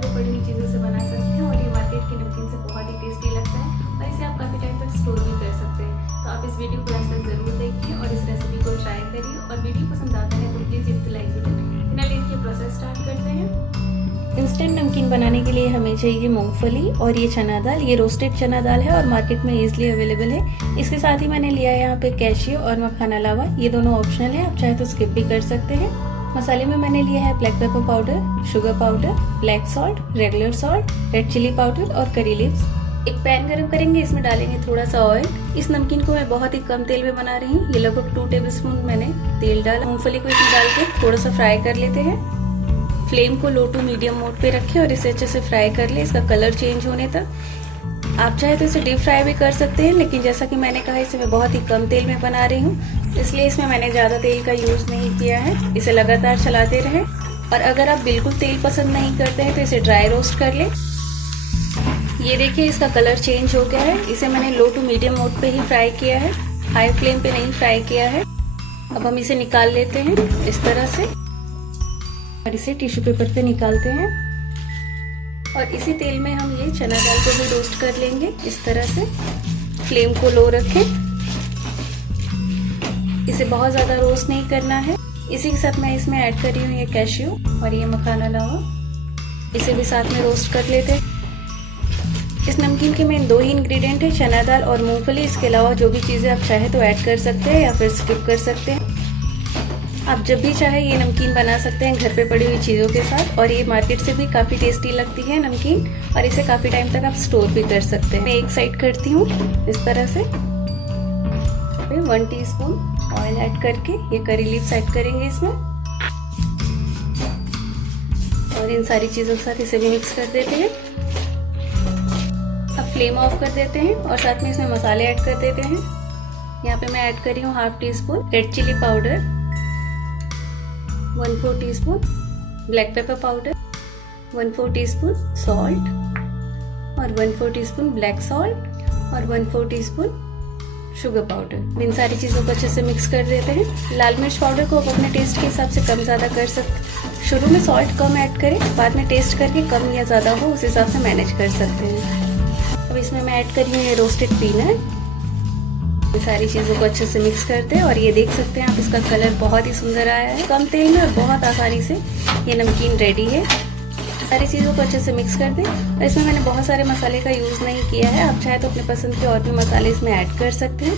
घर पे पड़ी हुई चीज़ों से बना सकते हैं और ये मार्केट की नमकीन से बहुत ही टेस्टी लगता है और इसे आप काफ़ी टाइम तक स्टोर भी कर सकते हैं। तो आप इस वीडियो को आज तक ज़रूर देखिए और इस रेसिपी को ट्राई करिए और वीडियो पसंद आता है तो please hit the like button. बिना लेट के प्रोसेस स्टार्ट करते हैं। इंस्टेंट नमकीन बनाने के लिए हमें चाहिए मूंगफली और ये चना दाल। ये रोस्टेड चना दाल है और मार्केट में इजीली अवेलेबल है। इसके साथ ही मैंने लिया है यहाँ पे कैशियो और मखाना लावा। ये दोनों ऑप्शनल है, आप चाहे तो स्किप भी कर सकते हैं। मसाले में मैंने लिया है black pepper powder, sugar powder, black salt, regular salt, red chilli powder और करी लीव्स। एक पैन गरम करेंगे, इसमें डालेंगे थोड़ा सा ऑयल। इस नमकीन को मैं बहुत ही कम तेल में बना रही हूँ। ये लगभग 2 टेबलस्पून मैंने तेल डाला। मूंगफली को इसमें डाल के थोड़ा सा फ्राई कर लेते हैं। फ्लेम को लो टू मीडियम मोड पे रखें और इसे अच्छे से फ्राई कर ले, इसका कलर चेंज होने तक। आप चाहे तो इसे डीप फ्राई भी कर सकते हैं, लेकिन जैसा कि मैंने कहा इसे मैं बहुत ही कम तेल में बना रही हूँ, इसलिए इसमें मैंने ज़्यादा तेल का यूज़ नहीं किया है। इसे लगातार चलाते रहें। और अगर आप बिल्कुल तेल पसंद नहीं करते हैं तो इसे ड्राई रोस्ट कर लें। ये देखिए इसका कलर चेंज हो गया है। इसे मैंने लो टू मीडियम मोड पे ही फ्राई किया है, हाई फ्लेम पे नहीं फ्राई किया है। अब हम इसे निकाल लेते हैं इस तरह से और इसे टिश्यू पेपर पे निकालते हैं। और इसी तेल में हम ये चना दाल को भी रोस्ट कर लेंगे इस तरह से। फ्लेम को लो रखें, इसे बहुत ज़्यादा रोस्ट नहीं करना है। इसी के साथ मैं इसमें ऐड कर रही हूँ ये कैशियो और ये मखाना लावा। इसे भी साथ में रोस्ट कर लेते हैं। इस नमकीन के मेन 2 ही इंग्रेडिएंट है, चना दाल और मूंगफली। इसके अलावा जो भी चीज़ें आप चाहे तो ऐड कर सकते हैं या फिर स्किप कर सकते हैं। आप जब भी चाहे ये नमकीन बना सकते हैं घर पे पड़ी हुई चीज़ों के साथ। और ये मार्केट से भी काफ़ी टेस्टी लगती है नमकीन और इसे काफ़ी टाइम तक आप स्टोर भी कर सकते हैं। मैं एक साइड करती हूँ इस तरह से। 1 टीस्पून ऑयल ऐड करके ये करी लीव्स ऐड करेंगे इसमें और इन सारी चीज़ों के साथ इसे भी मिक्स कर देते हैं। अब फ्लेम ऑफ कर देते हैं और साथ में इसमें मसाले ऐड कर देते हैं। यहाँ पे मैं ऐड कर रही हूँ 1/2 teaspoon red chilli powder, 1/4 teaspoon black pepper powder, 1/4 teaspoon salt और 1/4 टीस्पून ब्लैक सॉल्ट और 1/4 टीस्पून शुगर पाउडर। इन सारी चीज़ों को अच्छे से मिक्स कर देते हैं। लाल मिर्च पाउडर को आप अपने टेस्ट के हिसाब से कम ज़्यादा कर सकते। शुरू में सॉल्ट कम ऐड करें, बाद में टेस्ट करके कम या ज़्यादा हो उस हिसाब से मैनेज कर सकते हैं। अब इसमें मैं ऐड कर रही हूँ ये रोस्टेड पीनट। ये सारी चीज़ों को अच्छे से मिक्स करते हैं और ये देख सकते हैं आप इसका कलर बहुत ही सुंदर आया है कम तेल में और बहुत आसानी से ये नमकीन रेडी है। सारी चीज़ों को अच्छे से मिक्स कर दें। और इसमें मैंने बहुत सारे मसाले का यूज़ नहीं किया है, आप चाहे तो अपने पसंद के और भी मसाले इसमें ऐड कर सकते हैं।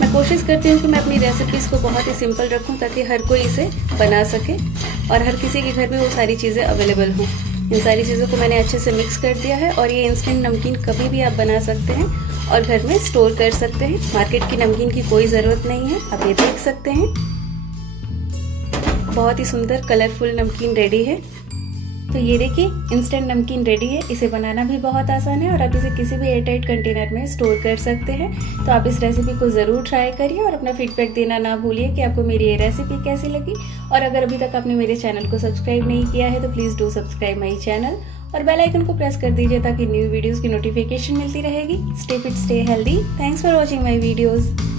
मैं कोशिश करती हूँ कि मैं अपनी रेसिपीज़ को बहुत ही सिंपल रखूँ ताकि हर कोई इसे बना सके और हर किसी के घर में वो सारी चीज़ें अवेलेबल हों। इन सारी चीज़ों को मैंने अच्छे से मिक्स कर दिया है और ये इंस्टेंट नमकीन कभी भी आप बना सकते हैं और घर में स्टोर कर सकते हैं। मार्केट की नमकीन की कोई ज़रूरत नहीं है। आप ये देख सकते हैं बहुत ही सुंदर कलरफुल नमकीन रेडी है। तो ये देखिए इंस्टेंट नमकीन रेडी है। इसे बनाना भी बहुत आसान है और आप इसे किसी भी एयरटाइट कंटेनर में स्टोर कर सकते हैं। तो आप इस रेसिपी को ज़रूर ट्राई करिए और अपना फीडबैक देना ना भूलिए कि आपको मेरी ये रेसिपी कैसी लगी। और अगर अभी तक आपने मेरे चैनल को सब्सक्राइब नहीं किया है तो please do subscribe my channel और बेल आइकन को प्रेस कर दीजिए ताकि न्यू वीडियोज़ की नोटिफिकेशन मिलती रहेगी। Stay fit, stay healthy. Thanks for watching my videos.